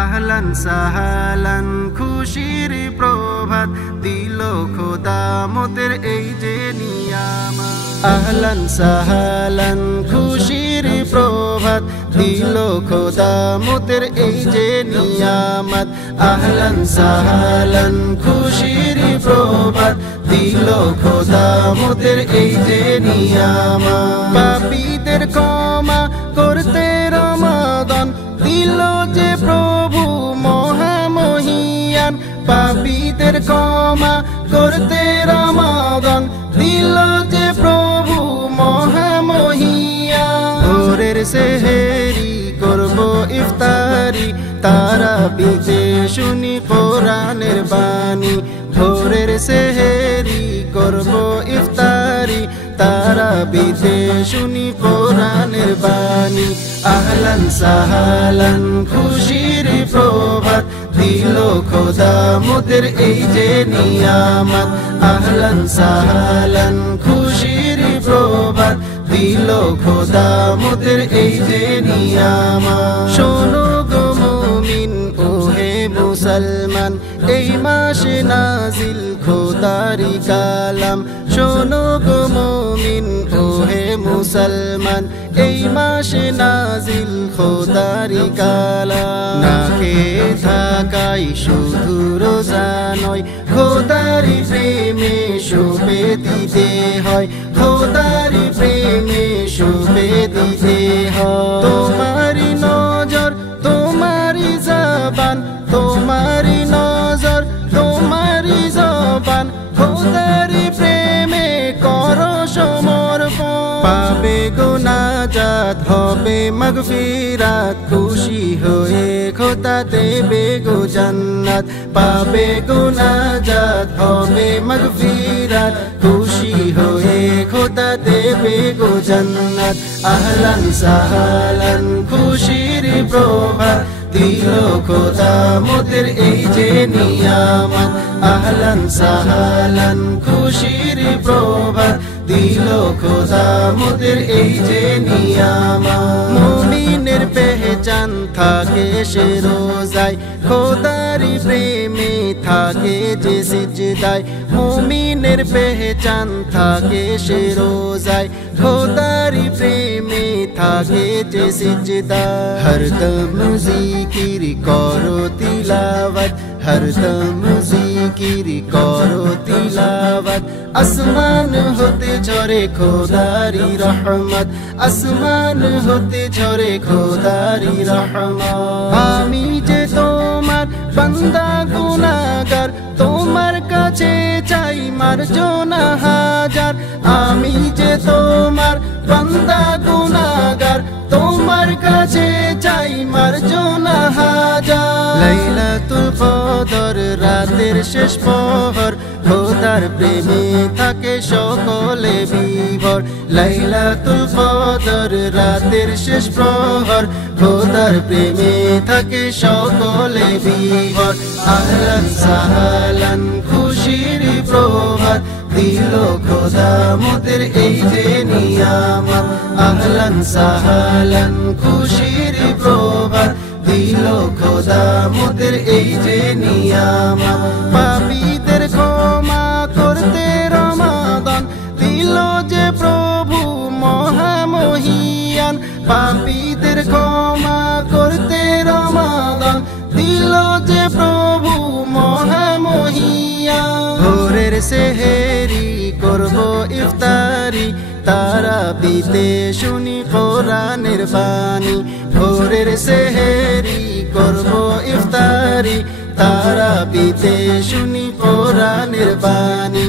আহলান সাহালান খুশির প্রভাত দিল খোদা মোদের এই যে নিয়ামত। আহলান সাহালান খুশির প্রভাত দিল খোদা মোদের এই যে নিয়ামত। আহলান সাহালান খুশির প্রভাত দিল খোদা মোদের এই যে নিয়ামত। পাপীদের ক্ষমা করতে রমাদান দিল যে প্রভু মহামহিয়ান। পাপীদের ক্ষমা করতে রমাদান দিল যে প্রভু মহামহিয়ান। ভোরের সেহেরি করব ইফতারি তারাবিতে শুনি কোরআনের বাণী। ভোরের সেহেরি করব ইফতারি তারাবিতে শুনি কোরআনের বাণী। আহলান সাহালান খুশির প্রভাত দিল খোদা মোদের এই যে নিয়ামত। আহলান সাহালান খুশির প্রভাত দিল খোদা মোদের এই যে নিয়ামত। শোনো গো মুমিন ওহে মুসলমান এই মাসে নাজিল খোদারি কালাম। শোনো গো মুমিন ওহে মুসলমান এই মাসে নাজিল খোদারি কালাম। না খেয়ে থাকাই শুধু রোজা নয় খোদারি প্রেমে শোভে দিতে হয়। খোদারি প্রেমে শোভে দিতে হয়। তোমারি নজর তোমারি জবান তোমারি নজর তোমারি জবান খোদারি প্রেমে করো সমর্পণ। পাবে গো নাজাত হবে মাগফিরাত খুশি হয়ে খোদা দেবে গো জান্নাত। পাবে গো নাজাত হবে মাগফিরাত খুশি হয়ে খোদা দেবে গো জান্নাত। আহলান সাহালান খুশির প্রভাত দিল খোদা মোদের এই যে নিয়ামত। আহলান সাহালান খুশির প্রভাত দিল খোদা মোদের এই যে নিয়ামত। মুমিনের পেহচান থাকে সে রোজায় খোদারি প্রেমে থাকে যে সিজদায়। মুমিনের পেহচান থাকে সে রোজায় খোদারি প্রেমে থাকে যে সিজদায়। হরদম জিকির করো তিলাওয়াত হরদম জিকির করো তিলাওয়াত। আসমান হতে ঝরে খোদারি রহমত আসমান হতে ঝরে খোদারি রহমত। আমি যে তোমার বান্দা গুনাহগার তোমার কাছে চাই মার্জনা হাজার। আমি যে তোমার বান্দা গুনাহগার তোমার কাছে চাই মার্জনা হাজার। লাইলাতুল কদর রাতের শেষ প্রহর খোদার প্রেমে থাকে সকলে বিভোর। লাইলাতুল কদর রাতের শেষ প্রহর খোদার প্রেমে থাকে সকলে বিভোর। আহলান সাহালান খুশির প্রভাত দিল খোদা মোদের এই যে নিয়ামত। আহলান সাহালান খুশির প্রভাত দিল খোদা মোদের এই যে নিয়ামত। পাপীদের ক্ষমা করতে রমাদান দিল যে প্রভু মহামহিয়ান। পাপীদের ক্ষমা করতে রমাদান দিল যে প্রভু মহামহিয়ান। ভোরের সেহেরি করব ইফতারি তারাবিতে শুনি কোরআনের বাণী। ভোরের সেহেরি করব ইফতারি তারাবিতে শুনি কোরআনের বাণী।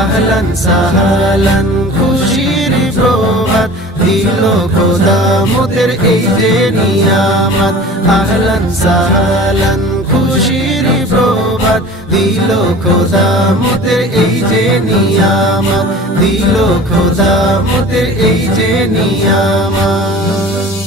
আহলান সাহালান খুশির প্রভাত দিল খোদা মোদের এই যে নিয়ামত। আহলান সাহালান খুশির প্রভাত দিল খোদা মোদের এই যে নিয়ামত। দিল খোদা মোদের এই যে নিয়ামত।